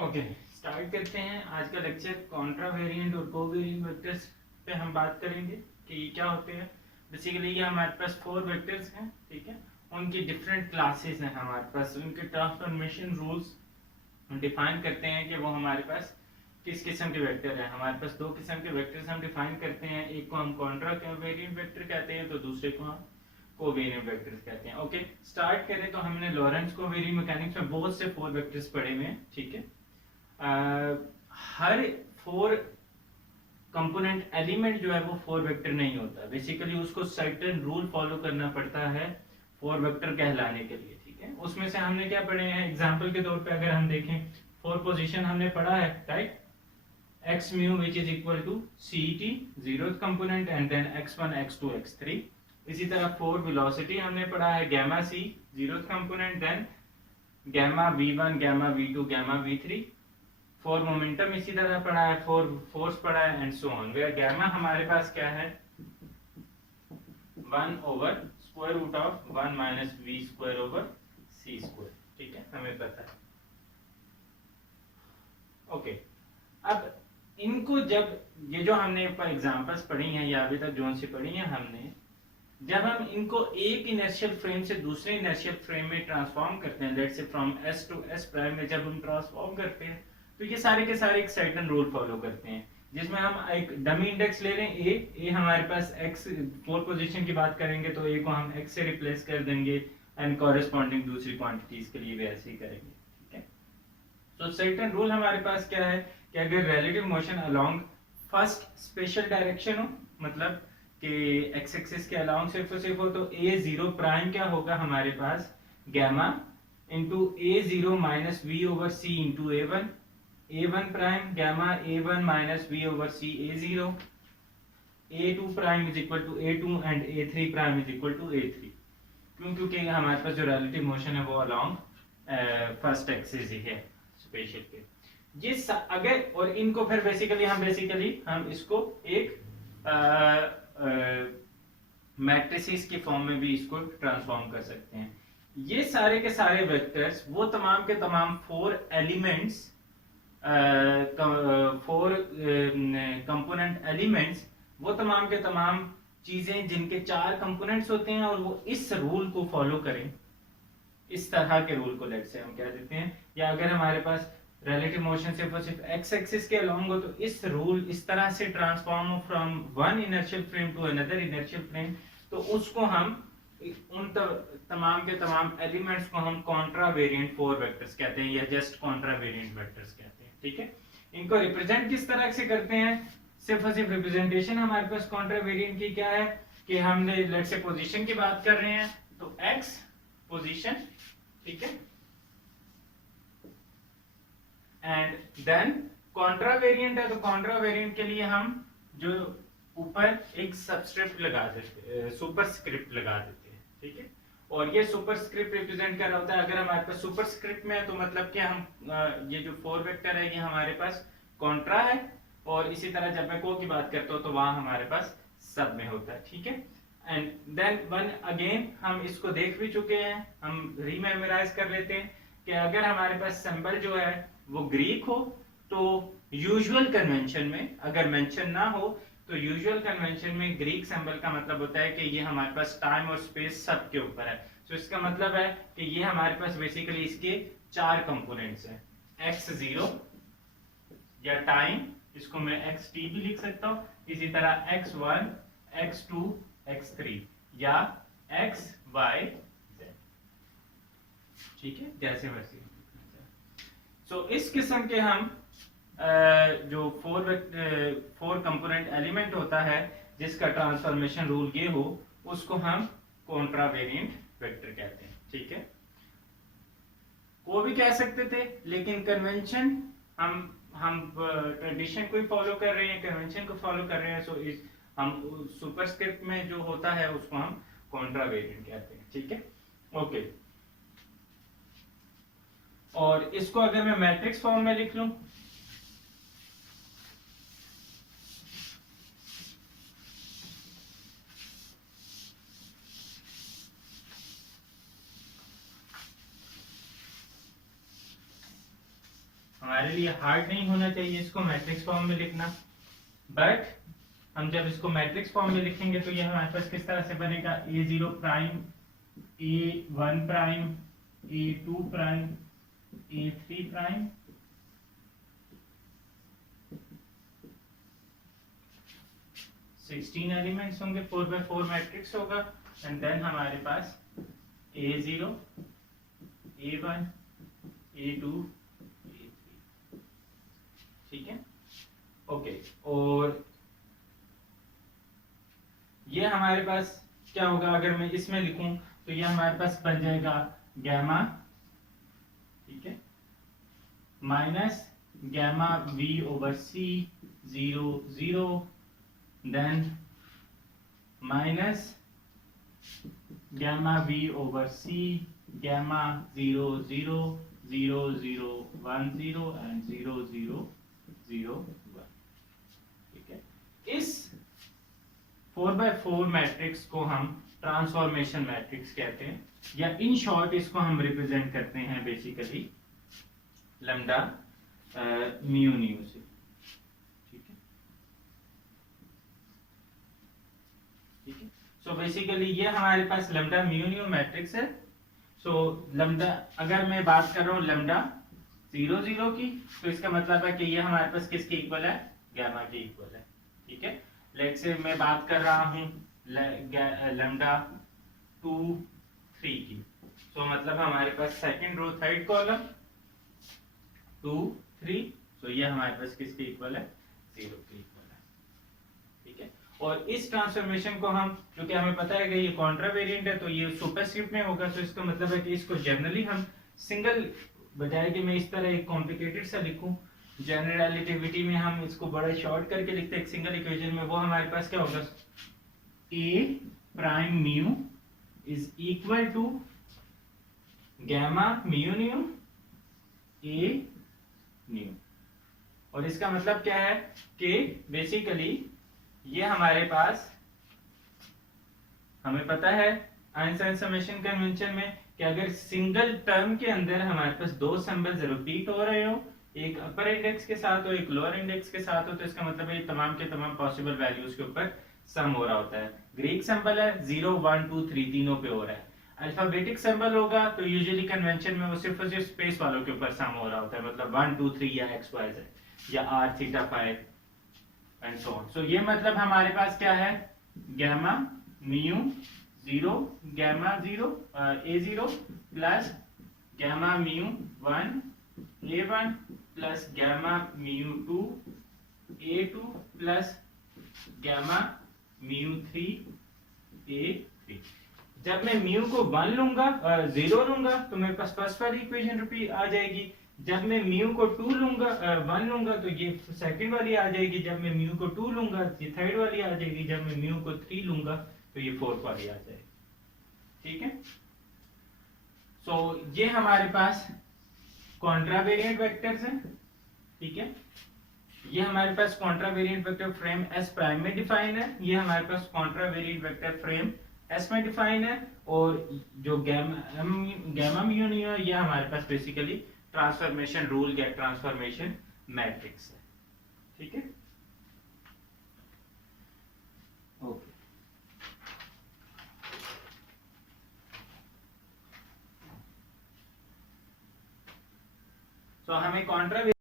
Okay, start करते हैं आज का लेक्चर। कॉन्ट्रा वेरिएंट और कोवेरिएंट वेक्टर्स पे हम बात करेंगे कि क्या होते हैं। बेसिकली ये हमारे पास 4 वेक्टर्स हैं, ठीक है। उनकी डिफरेंट क्लासेस हैं हमारे पास, उनके ट्रांसफॉर्मेशन रूल्स डिफाइन करते हैं कि वो हमारे पास किस किस्म के वेक्टर हैं। हमारे पास 2 किस्म के वेक्टर्स हम डिफाइन करते हैं, एक को हम कॉन्ट्रा वेरिएंट वेक्टर कहते हैं तो दूसरे को हम कोवेरिएंट वेक्टर्स कहते हैं। ओके, स्टार्ट करें तो हमने लॉरेंट्ज कोवेरिएंट मैकेनिक्स में बहुत से 4 वेक्टर्स पढ़े हुए हैं, ठीक है। हर 4 कंपोनेंट एलिमेंट जो है वो 4 वेक्टर नहीं होता, बेसिकली उसको सर्टेन रूल फॉलो करना पड़ता है 4 वेक्टर कहलाने के लिए, ठीक है। उसमें से हमने क्या पढ़े हैं, एग्जांपल के तौर पे अगर हम देखें 4 पोजीशन हमने पढ़ा है, right. x mu which is equal to CET 0th component and then x1 x2 x3। इसी तरह 4 वेलोसिटी हमने पढ़ा है, gamma c 0th component then gamma v1 gamma v2 gamma v3। 4 momentum इसी तरह पढ़ा है, 4 फोर्स पढ़ा है and so on. Where gamma हमारे पास क्या है, 1 over square root of 1 minus v square over c square, ठीक है, हमें पता है। ओके, अब इनको जब ये जो हमने एग्जांपल्स पढ़ी हैं या अभी तक जो सी पढ़ी हैं हमने, जब हम इनको एक इनर्शियल फ्रेम से दूसरे इनर्शियल फ्रेम में ट्रांसफॉर्म करते हैं, let's say from s to s prime में जब हम ट्रांसफॉर्म करते हैं तो ये सारे के सारे एक सर्टेन रूल फॉलो करते हैं, जिसमें हम एक डमी इंडेक्स ले रहे हैं a हमारे पास x 4 पोजीशन की बात करेंगे तो a को हम x से रिप्लेस कर देंगे एंड कॉरेस्पॉन्डिंग दूसरी क्वांटिटीज के लिए भी ऐसे ही करेंगे, ठीक है। तो सर्टेन रूल हमारे पास क्या है कि अगर relative motion along first special direction हो, मतलब कि x एक्सिस के अलोंग सिर्फ और सिर्फ हो, तो a0 प्राइम क्या होगा हमारे पास, gamma into a0 minus v over c into a1 prime gamma a1 minus v over c a0, a2 prime is equal to a2 and a3 prime is equal to a3। क्यों? क्योंकि हमारे पास जो relative motion है वो along first axis ही है special के। ये अगर और इनको फिर बेसिकली हम इसको एक मैट्रिसेस की फॉर्म में भी इसको ट्रांसफॉर्म कर सकते हैं। ये सारे के सारे वेक्टर्स वो तमाम के तमाम 4 एलिमेंट्स 4 कंपोनेंट एलिमेंट्स, वो तमाम के तमाम चीजें जिनके 4 कंपोनेंट्स होते हैं और वो इस रूल को फॉलो करें, इस तरह के रूल को लेट्स से हम क्या देते हैं, या अगर हमारे पास रिलेटिव मोशन सिर्फ और सिर्फ x एक्सिस के अलोंग हो तो इस रूल इस तरह से ट्रांसफॉर्म हो from one inertial frame to another inertial frame, तो उसको हम उन तमाम के तमाम एलिमेंट्स को हम कॉन्ट्रा वेरिएंट 4 वेक्टर्स कहते हैं या जस्ट कॉन्ट्रा वेरिएंट वेक्टर्स कहते हैं, ठीक है। इनको रिप्रेजेंट किस तरह से करते हैं, सिर्फ और सिर्फ रिप्रेजेंटेशन हमारे पास कॉन्ट्रा वेरिएंट की क्या है कि हमने लेट्स से पोजीशन की बात कर रहे हैं तो x पोजीशन, ठीक है, एंड देन कॉन्ट्रा वेरिएंट है तो कॉन्ट्रा वेरिएंट के लिए हम जो ऊपर एक सबस्क्रिप्ट लगा देते, सुपरस्क्रिप्ट लगा देते हैं, ठीक है। और ये सुपरस्क्रिप्ट रिप्रेजेंट कर रहा होता है, अगर हमारे पास सुपरस्क्रिप्ट में है तो मतलब कि हम ये जो 4 वेक्टर है ये हमारे पास कॉन्ट्रा है, और इसी तरह जब मैं को की बात करता हूँ तो वहां हमारे पास सब में होता है, ठीक है। एंड देन वन अगेन हम इसको देख भी चुके हैं, हम रीमेमोराइज कर लेते हैं कि अगर हमारे पास सिंबल जो है वो ग्रीक हो तो यूजुअल कन्वेंशन में, अगर मेंशन ना हो तो यूजुअल कन्वेंशन में ग्रीक सिंबल का मतलब होता है कि ये हमारे पास टाइम और स्पेस सब के ऊपर है। तो इसका मतलब है कि ये हमारे पास बेसिकली इसके 4 कंपोनेंट्स हैं, x0 या टाइम, इसको मैं xt भी लिख सकता हूं, इसी तरह x1 x2 x3 या x y z, ठीक है, जैसे मर्जी। सो इस किस्म के हम जो 4 कंपोनेंट एलिमेंट होता है जिसका ट्रांसफॉर्मेशन रूल ये हो, उसको हम कॉन्ट्रा वेरिएंट वेक्टर कहते हैं, ठीक है। वो भी कह सकते थे, लेकिन कन्वेंशन हम ट्रेडिशन को ही फॉलो कर रहे हैं, कन्वेंशन को फॉलो कर रहे हैं, सो इस हम सुपरस्क्रिप्ट में जो होता है उसको हम कॉन्ट्रा वेरिएंट कहते हैं, ठीक है। ओके, और इसको अगर मैं मैट्रिक्स फॉर्म में लिख लूं हमारे लिए हार्ड नहीं होना चाहिए इसको मैट्रिक्स फॉर्म में लिखना, बट हम जब इसको मैट्रिक्स फॉर्म में लिखेंगे तो ये हमारे पास किस तरह से बनेगा, A0 prime, A1 prime, A2 prime, A3 prime, 16 elements होंगे, 4x4 मैट्रिक्स होगा, एंड देन हमारे पास A0, A1, A2, A3, ठीक है, ओके। और ये हमारे पास क्या होगा, अगर मैं इसमें लिखूं तो ये हमारे पास बन जाएगा गैमा, ठीक है, minus gamma V over C 0 0, then minus gamma V over C gamma 0 0 0 0 1 0 and 0 0 0 1, ठीक है। इस 4x4 मैट्रिक्स को हम ट्रांसफॉर्मेशन मैट्रिक्स कहते हैं, या इन शॉर्ट इसको हम रिप्रेजेंट करते हैं बेसिकली लैम्डा म्यू न्यू से, ठीक है, ठीक है। सो बेसिकली ये हमारे पास लैम्डा म्यू न्यू मैट्रिक्स है। सो लैम्डा, अगर मैं बात कर रहा हूँ लैम्डा 0 0 की, तो इसका मतलब है कि ये हमारे पास किसके इक्वल है, गैमा के इक्वल है, ठीक है। लेट्स से मैं बात कर रहा हूँ लैम्डा 2 3 की, सो मतलब हमारे पास सेकंड रो थर्ड कॉलम 2 3, तो ये हमारे पास किसके इक्वल है, 0 के इक्वल है, ठीक है। और इस ट्रांसफॉर्मेशन को हम, क्योंकि हमें पता है कि ये कॉन्ट्रावेरिएंट है तो ये सुपरस्क्रिप्ट में होगा, तो इसका मतलब है कि इसको जनरली हम सिंगल, बजाय कि मैं इस तरह एक कॉम्प्लिकेटेड सा लिखूं, जनरल रिलेटिविटी में हम इसको बड़ा शॉर्ट करके लिखते हैं एक सिंगल इक्वेशन में, वो हमारे पास क्या होगा, A prime mu is equal to gamma mu nu A nu. और इसका मतलब क्या है कि बेसिकली ये हमारे पास, हमें पता है आइंस्टाइन समेशन कन्वेंशन में कि अगर सिंगल टर्म के अंदर हमारे पास दो सिंबल्स रिपीट हो रहे हो, एक अपर इंडेक्स के साथ हो एक लोअर इंडेक्स के साथ हो, तो इसका मतलब है तमाम के तमाम पॉसिबल वैल्यूज के ऊपर सम हो रहा होता है। ग्रीक सिंबल है 0 1 2 3 तीनों पे हो रहा है। अल्फाबेटिक सिंबल होगा तो यूजुअली कन्वेंशन में वो सिर्फ और सिर्फ स्पेस वालों के ऊपर सम हो रहा होता है, मतलब 1 2 3 या x y z या r theta phi and so on. So ये मतलब हमारे पास क्या है, gamma mu 0 gamma 0 a0 plus gamma mu 1 a1 plus gamma mu 2 a2 plus gamma mu 3 a3। जब मैं म्यू को 1 लूंगा 0 लूंगा तो मेरे पास फर्स्ट वाली इक्वेशन रिपीट आ जाएगी। जब मैं म्यू को 2 लूंगा 1 लूंगा तो ये सेकंड वाली आ जाएगी। जब मैं म्यू को 2 लूंगा ये थर्ड वाली आ जाएगी। जब मैं म्यू को 3 लूंगा तो ये फोर्थ वाली आ जाएगी। ठीक है, सो ये हमारे पास कॉन्ट्रावेरिएंट वेक्टर्स हैं। ठीक है, ये हमारे पास कॉन्ट्रावेरिएंट वेक्टर फ्रेम S प्राइम में डिफाइन है, ये हमारे पास कॉन्ट्रावेरिएंट वेक्टर फ्रेम S में डिफाइन है, और जो गैमा म्यू न्यू है ये हमारे पास बेसिकली ट्रांसफॉर्मेशन रूल या ट्रांसफॉर्मेशन मैट्रिक्स है। ठीक है, ओके, तो हमें कॉन्ट्रावेरिएंट